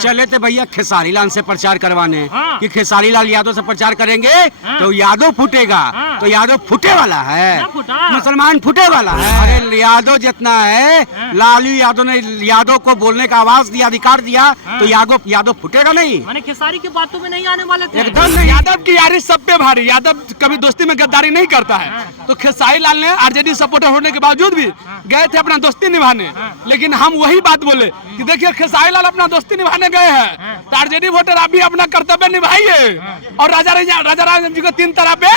चले थे भैया खेसारी लाल से प्रचार करवाने हाँ। कि खेसारी लाल यादव से प्रचार करेंगे हाँ। तो यादव फूटेगा। हाँ। तो यादव फूटे वाला है, क्या फूटा? मुसलमान फूटे वाला है। अरे यादव जितना है, हाँ। लालू यादव ने यादव को बोलने का आवाज दिया, अधिकार दिया, हाँ। तो यादव फूटेगा नहीं, माने खेसारी की बातों में नहीं आने वाले थे। एकदम नहीं। यादव की यारी सब पे भारी। यादव कभी दोस्ती में गद्दारी नहीं करता है। तो खेसारी लाल ने आरजेडी सपोर्टर होने के बावजूद भी गए थे अपना दोस्ती निभाने। लेकिन हम वही बात बोले कि देखिए खेसारी लाल अपना दोस्ती निभाने गए हैं तो आरजेडी वोटर आप भी अपना कर्तव्य निभाइए और राजा राम जी को 3 तरह पे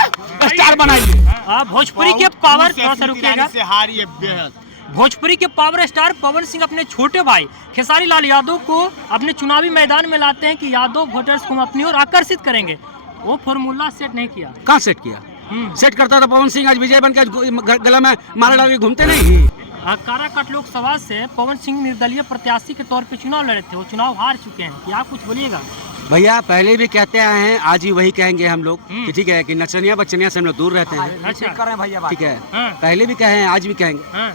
स्टार बनाइए। भोजपुरी के पावर, थोड़ा सा रुकिएगा। से हारिए बेहद। भोजपुरी के पावर स्टार पवन सिंह अपने छोटे भाई खेसारी लाल यादव को अपने चुनावी मैदान में लाते हैं कि यादव वोटर्स को हम अपनी ओर आकर्षित करेंगे। वो फॉर्मूला सेट नहीं किया। कहाँ सेट किया? सेट करता था पवन सिंह, आज विजय बन के गला में मारा डाल के घूमते नहीं। काराकाट लोकसभा से पवन सिंह निर्दलीय प्रत्याशी के तौर पे चुनाव लड़े थे, वो चुनाव हार चुके हैं। क्या कुछ बोलिएगा? भैया पहले भी कहते आए हैं, आज ही वही कहेंगे हम लोग कि ठीक है कि नचनिया बचनिया से हम लोग दूर रहते हैं। अच्छा कर रहे हैं भैया बात। ठीक है, हाँ। पहले भी कहे हैं, आज भी कहेंगे। हाँ।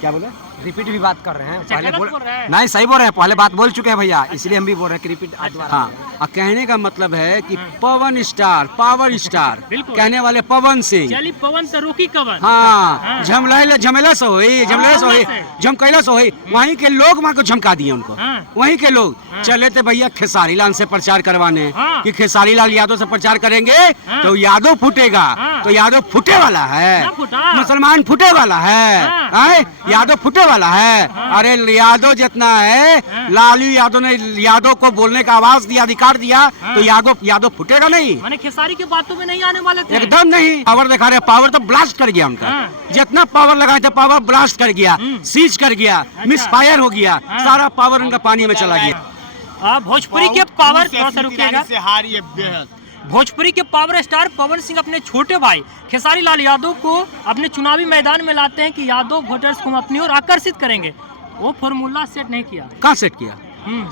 क्या बोले? रिपीट भी बात कर रहे हैं। अच्छा, पहले गलत बोल रहे हैं। नहीं, सही बोल रहे हैं। पहले बात बोल चुके हैं भैया, इसलिए हम भी बोल रहे हैं कि रिपीट आज दोबारा। हाँ, और कहने का मतलब है कि पवन स्टार, पावर स्टार बिल्कुल। कहने वाले पवन सिंह। चली पवन से रोकी कवन। हाँ, हाँ। झमेला से होई, झमलेला से होई, झमकैला से होई, वहीं के लोग वहाँ को झमका दिए उनको। हाँ। वहीं के लोग चले थे भैया खेसारी लाल से प्रचार करवाने हाँ। कि खेसारी लाल यादव से प्रचार करेंगे हाँ। तो यादव फूटेगा। हाँ। तो यादव फूटे वाला है, क्या फूटा? मुसलमान फूटे वाला है। हाँ। यादव फूटे वाला है। अरे यादव जितना है, लालू यादव ने यादव को बोलने का आवाज दिया, अधिकार दिया, तो यादव फूटेगा नहीं, माने खेसारी की बातों में नहीं आने वाले थे। एकदम नहीं। पावर दिखा रहे, पावर तो ब्लास्ट कर गया उनका। हाँ। जितना पावर लगाए थे पावर ब्लास्ट कर गया, सीज कर गया, मिसफायर हो गया, सारा पावर उनका पानी में चला गया। भोजपुरी के पावर, थोड़ा सा रुकिएगा। से हारिए बेहद। भोजपुरी के पावर स्टार पवन सिंह अपने छोटे भाई खेसारी लाल यादव को अपने चुनावी मैदान में लाते हैं कि यादव वोटर्स को हम अपनी ओर आकर्षित करेंगे। वो फॉर्मूला सेट नहीं किया। कहाँ सेट किया?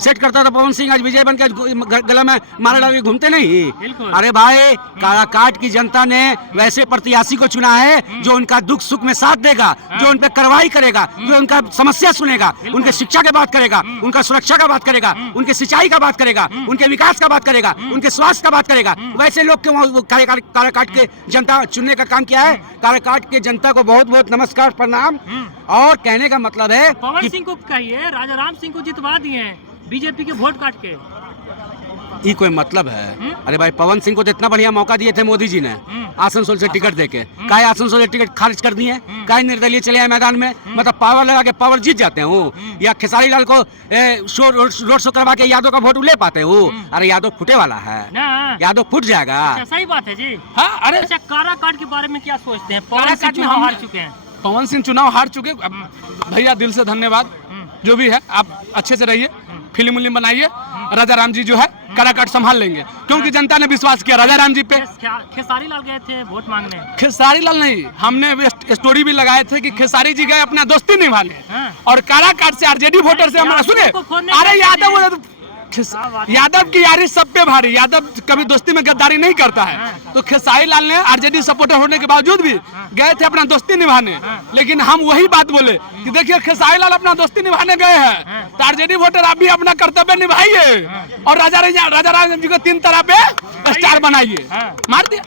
सेट करता था पवन सिंह, आज विजय बन के गला में मारा डाल के घूमते नहीं। बिल्कुल। अरे भाई, काराकाट की जनता ने वैसे प्रत्याशी को चुना है जो उनका दुख सुख में साथ देगा, जो उन पर कार्रवाई करेगा, जो उनका समस्या सुनेगा, उनके शिक्षा की बात करेगा, उनका सुरक्षा का बात करेगा, उनके सिंचाई का बात करेगा, उनके विकास का बात करेगा, उनके स्वास्थ्य का बात करेगा। वैसे लोग के वहाँ काराकाट के जनता चुनने का काम किया है। काराकाट के जनता को बहुत बहुत नमस्कार, प्रणाम। और कहने का मतलब है पवन सिंह को कहिए राजा राम सिंह को जितवा दिए हैं बीजेपी के वोट काट के। ये कोई मतलब है? अरे भाई, पवन सिंह को तो इतना बढ़िया मौका दिए थे मोदी जी ने आसनसोल से टिकट देके। काहे आसनसोल से टिकट खारिज कर दिए? काहे निर्दलीय चले आए मैदान में? मतलब पावर लगा के पावर जीत जाते हैं वो, या खेसारी लाल को रोड शो करवा के यादव का वोट ले पाते हैं वो? अरे यादव फूटे वाला है, ना यादव फूट जाएगा। सही बात है जी। हाँ, अरे अच्छा, काराकाट के बारे में क्या सोचते हैं? पवन सिंह काराकाट में चुनाव हम- हार चुके हैं। पवन सिंह चुनाव हार चुके। भैया दिल से धन्यवाद। जो भी है आप अच्छे से रहिए, फिल्म उलिम बनाइए। राजा राम जी जो है काराकाट संभाल लेंगे, क्योंकि जनता ने विश्वास किया राजा राम जी पे। खेसारी लाल गए थे वोट मांगने। खेसारी लाल नहीं, हमने स्टोरी भी लगाए थे कि खेसारी जी गए अपना दोस्ती निभाने हाँ। और काराकाट से आरजेडी वोटर से हमारा सुने। को खोलने अरे का यादव यादव की यारी सब पे भारी। यादव कभी दोस्ती में गद्दारी नहीं करता है। तो खेसारी लाल ने आरजेडी सपोर्टर होने के बावजूद भी गए थे अपना दोस्ती निभाने। लेकिन हम वही बात बोले कि देखिए खेसारी लाल अपना दोस्ती निभाने गए हैं तो आरजेडी वोटर आप भी अपना कर्तव्य निभाइए और राजा राम जी को 3 तरह पे स्टार बनाइए। मार दिया।